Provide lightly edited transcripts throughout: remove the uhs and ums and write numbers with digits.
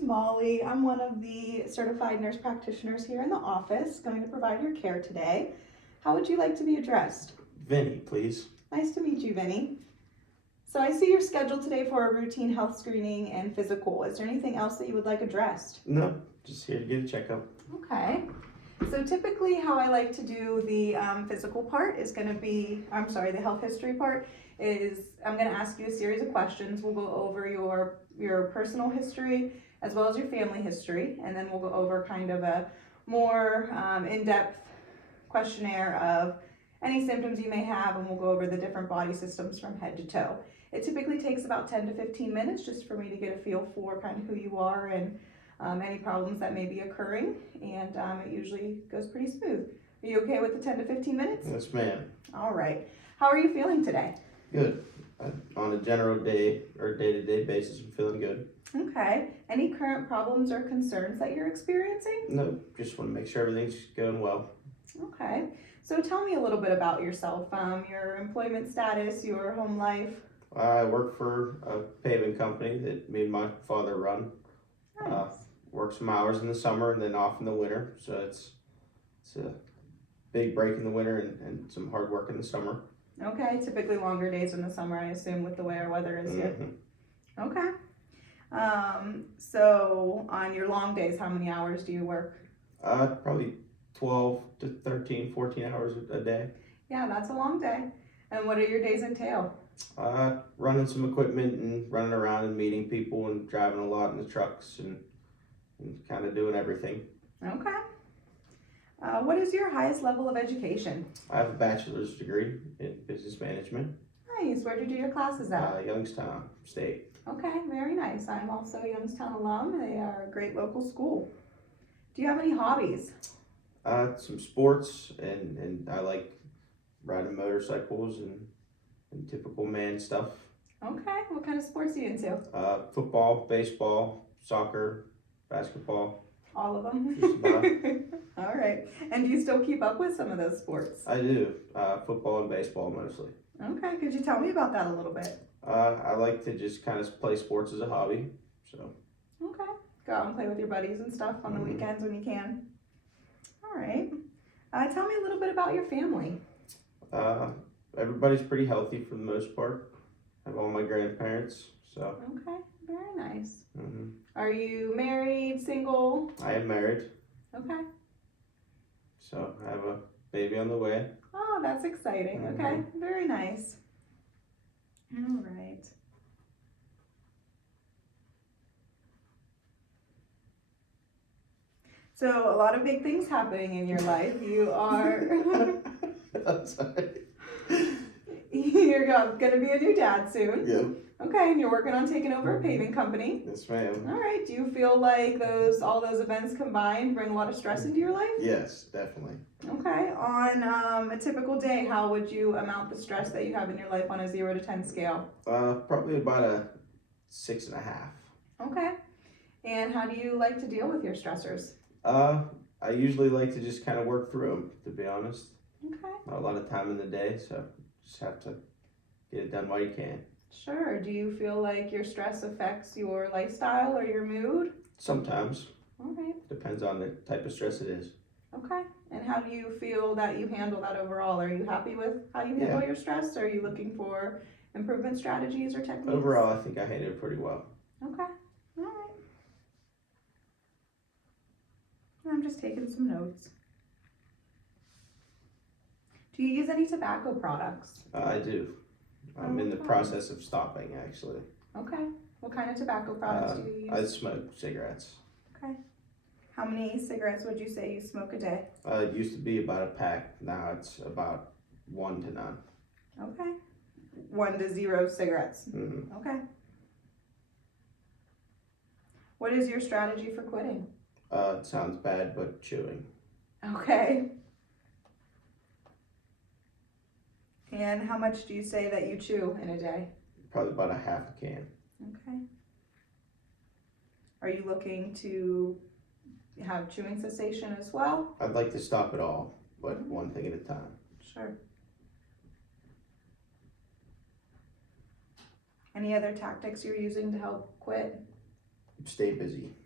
name's Molly. I'm one of the certified nurse practitioners here in the office, going to provide your care today. How would you like to be addressed? Vinny, please. Nice to meet you, Vinny. So I see you're scheduled today for a routine health screening and physical. Is there anything else that you would like addressed? No, just here to get a checkup. Okay. So typically how I like to do the physical part is going to be, the health history part is I'm going to ask you a series of questions. We'll go over your personal history as well as your family history, and then we'll go over kind of a more in-depth questionnaire of any symptoms you may have, and we'll go over the different body systems from head to toe. It typically takes about 10 to 15 minutes just for me to get a feel for kind of who you are and any problems that may be occurring, and it usually goes pretty smooth. Are you okay with the 10 to 15 minutes? Yes, ma'am. All right. How are you feeling today? Good. On a general day-to-day basis, I'm feeling good. Okay. Any current problems or concerns that you're experiencing? No, just want to make sure everything's going well. Okay. So tell me a little bit about yourself, your employment status, your home life. I work for a paving company that me and my father run. Nice. Work some hours in the summer and then off in the winter. So it's a big break in the winter and some hard work in the summer. Okay, typically longer days in the summer, I assume, with the way our weather is here. Okay. So on your long days, how many hours do you work? Probably 12 to 13, 14 hours a day. Yeah, that's a long day. And what do your days entail? Running some equipment and running around and meeting people and driving a lot in the trucks and kind of doing everything. Okay. What is your highest level of education? I have a bachelor's degree in business management. Nice. Where did you do your classes at? Youngstown State. Okay, very nice. I'm also a Youngstown alum. They are a great local school. Do you have any hobbies? Some sports and I like riding motorcycles and typical man stuff. Okay. What kind of sports are you into? Football, baseball, soccer, basketball. All of them? Just about. All right. And do you still keep up with some of those sports? I do. Football and baseball mostly. Okay. Could you tell me about that a little bit? I like to just kind of play sports as a hobby. So. Okay. Go out and play with your buddies and stuff on the weekends when you can. All right. Tell me a little bit about your family. Everybody's pretty healthy for the most part. I have all my grandparents, so. Okay, very nice. Mm-hmm. Are you married, single? I am married. Okay. So I have a baby on the way. Oh, that's exciting. Mm-hmm. Okay, very nice. All right. So a lot of big things happening in your life. You are I'm sorry. you're going to be a new dad soon. Yep. Okay, and you're working on taking over a paving company. Yes, ma'am. All right. Do you feel like all those events combined bring a lot of stress into your life? Yes, definitely. Okay. On a typical day, how would you amount the stress that you have in your life on a 0 to 10 scale? Probably about a 6.5. Okay. And how do you like to deal with your stressors? I usually like to just kind of work through them, to be honest. Okay. Not a lot of time in the day, so just have to get it done while you can. Sure. Do you feel like your stress affects your lifestyle or your mood? Sometimes. All right. Depends on the type of stress it is. Okay. And how do you feel that you handle that overall? Are you happy with how you handle your stress? Or are you looking for improvement strategies or techniques? Overall, I think I handle it pretty well. Okay. All right. I'm just taking some notes. Do you use any tobacco products? I do. I'm in the process of stopping, actually. Okay. What kind of tobacco products do you use? I smoke cigarettes. Okay. How many cigarettes would you say you smoke a day? It used to be about a pack. Now it's about 1 to none. Okay. 1 to 0 cigarettes. Mm-hmm. Okay. What is your strategy for quitting? It sounds bad, but chewing. Okay. And how much do you say that you chew in a day? Probably about a half a can. Okay. Are you looking to have chewing cessation as well? I'd like to stop it all, but one thing at a time. Sure. Any other tactics you're using to help quit? Stay busy.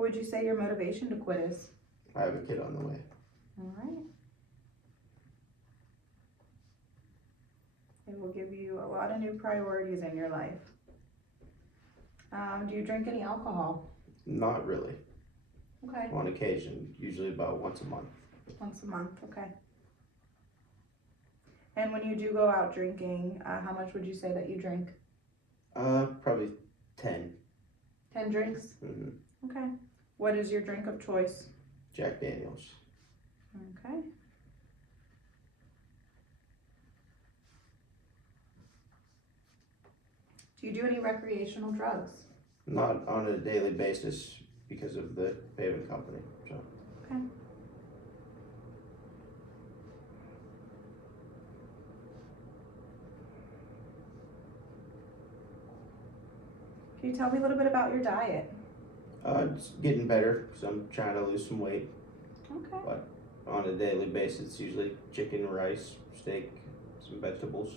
What would you say your motivation to quit is? I have a kid on the way. All right. It will give you a lot of new priorities in your life. Do you drink any alcohol? Not really. Okay. On occasion, usually about once a month. Once a month, okay. And when you do go out drinking, how much would you say that you drink? Probably 10. 10 drinks? Hmm. Okay. What is your drink of choice? Jack Daniels. Okay. Do you do any recreational drugs? Not on a daily basis because of the paving company. So. Okay. Can you tell me a little bit about your diet? It's getting better because I'm trying to lose some weight. Okay. On a daily basis, it's usually chicken, rice, steak, some vegetables.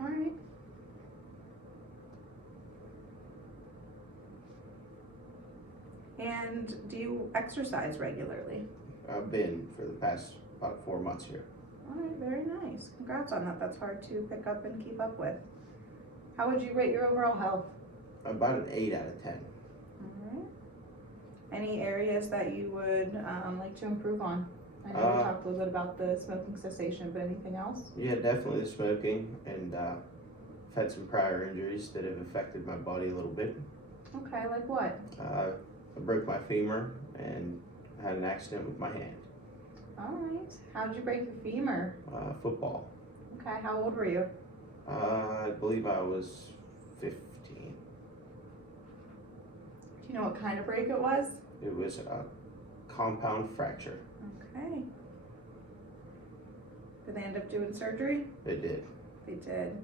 All right. And do you exercise regularly? I've been for the past about 4 months here. All right, very nice. Congrats on that. That's hard to pick up and keep up with. How would you rate your overall health? About an 8 out of 10. All right. Any areas that you would like to improve on? I know we talked a little bit about the smoking cessation, but anything else? Yeah, definitely the smoking, and I've had some prior injuries that have affected my body a little bit. Okay, like what? I broke my femur and had an accident with my hand. All right. How did you break your femur? Football. Okay, how old were you? I believe I was 15. Do you know what kind of break it was? It was a compound fracture. Okay. Did they end up doing surgery? They did. They did.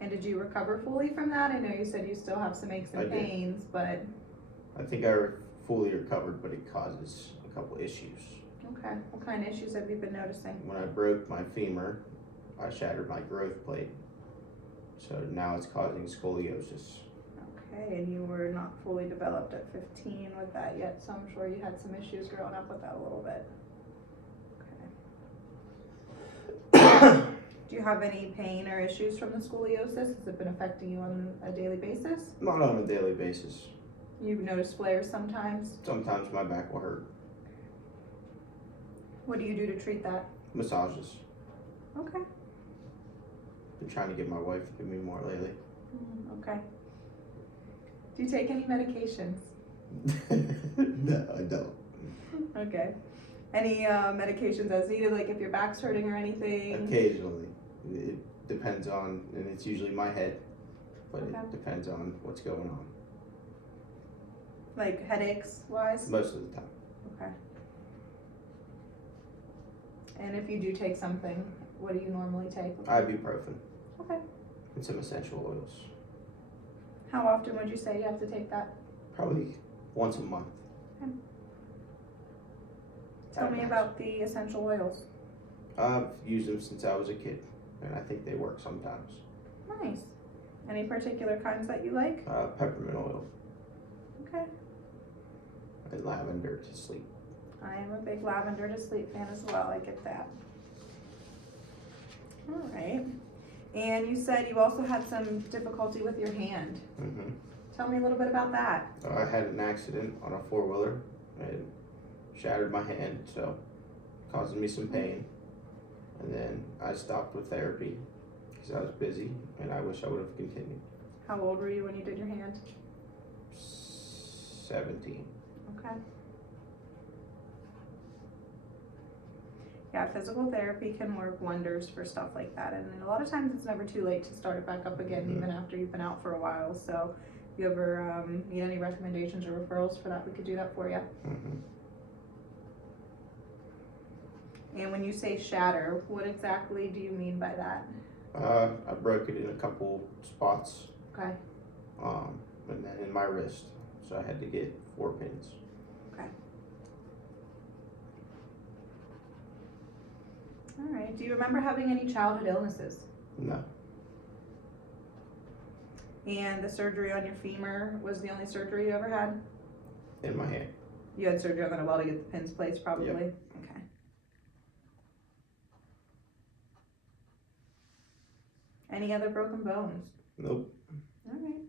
And did you recover fully from that? I know you said you still have some aches and I did. pains, but I think I fully recovered, but it causes a couple issues. okay. What kind of issues have you been noticing? When I broke my femur, I shattered my growth plate. So now it's causing scoliosis. Okay, and you were not fully developed at 15 with that yet, so I'm sure you had some issues growing up with that a little bit. Okay. Do you have any pain or issues from the scoliosis? Has it been affecting you on a daily basis? Not on a daily basis. You've noticed flares sometimes? Sometimes my back will hurt. What do you do to treat that? Massages. Okay. Been trying to get my wife to give me more lately. Okay. Do you take any medications? No, I don't. Okay. Any medications as needed, like if your back's hurting or anything? Occasionally. It depends on, and it's usually my head, but Okay. it depends on what's going on. Like headaches wise? Most of the time. Okay. And if you do take something, what do you normally take? Ibuprofen. Okay. And some essential oils. How often would you say you have to take that? Probably once a month. Tell me about the essential oils. I've used them since I was a kid, and I think they work sometimes. Nice. Any particular kinds that you like? Peppermint oil Okay. and lavender to sleep. I am a big lavender to sleep fan as well. I get that. All right. And you said you also had some difficulty with your hand. Mm-hmm. Tell me a little bit about that. I had an accident on a 4-wheeler and shattered my hand, so causing me some pain. And then I stopped with therapy because I was busy, and I wish I would have continued. How old were you when you did your hand? 17. Okay. Yeah, physical therapy can work wonders for stuff like that. And a lot of times it's never too late to start it back up again, Mhm. even after you've been out for a while. So if you ever need any recommendations or referrals for that, we could do that for you. Mm-hmm. And when you say shatter, what exactly do you mean by that? I broke it in a couple spots, Okay. and then in my wrist, so I had to get 4 pins. Okay. All right. Do you remember having any childhood illnesses? No. And the surgery on your femur was the only surgery you ever had? In my hand. You had surgery on the well to get the pins placed, probably? Yep. Okay. Any other broken bones? Nope. All right.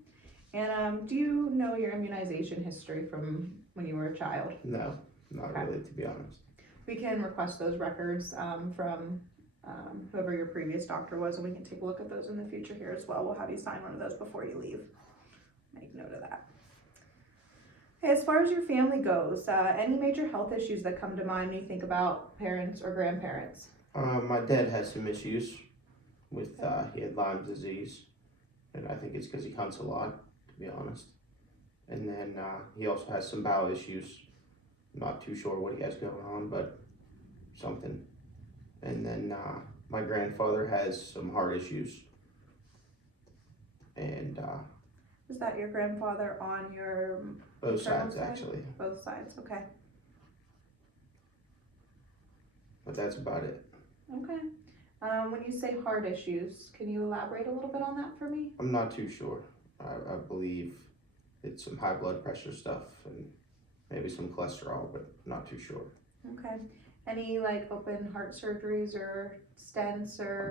And do you know your immunization history from when you were a child? No, not Okay. really, to be honest. We can request those records from whoever your previous doctor was, and we can take a look at those in the future here as well. We'll have you sign one of those before you leave. Make note of that. Okay, as far as your family goes, any major health issues that come to mind when you think about parents or grandparents? My dad has some issues with, he had Lyme disease, and I think it's because he hunts a lot, to be honest. And then he also has some bowel issues. Not too sure what he has going on, but something. And then my grandfather has some heart issues. And Is that your grandfather on your both maternal sides, side? actually. Both sides, okay. But that's about it. Okay. When you say heart issues, can you elaborate a little bit on that for me? I'm not too sure. I believe it's some high blood pressure stuff and maybe some cholesterol, but not too sure. Okay. Any like open heart surgeries or stents or?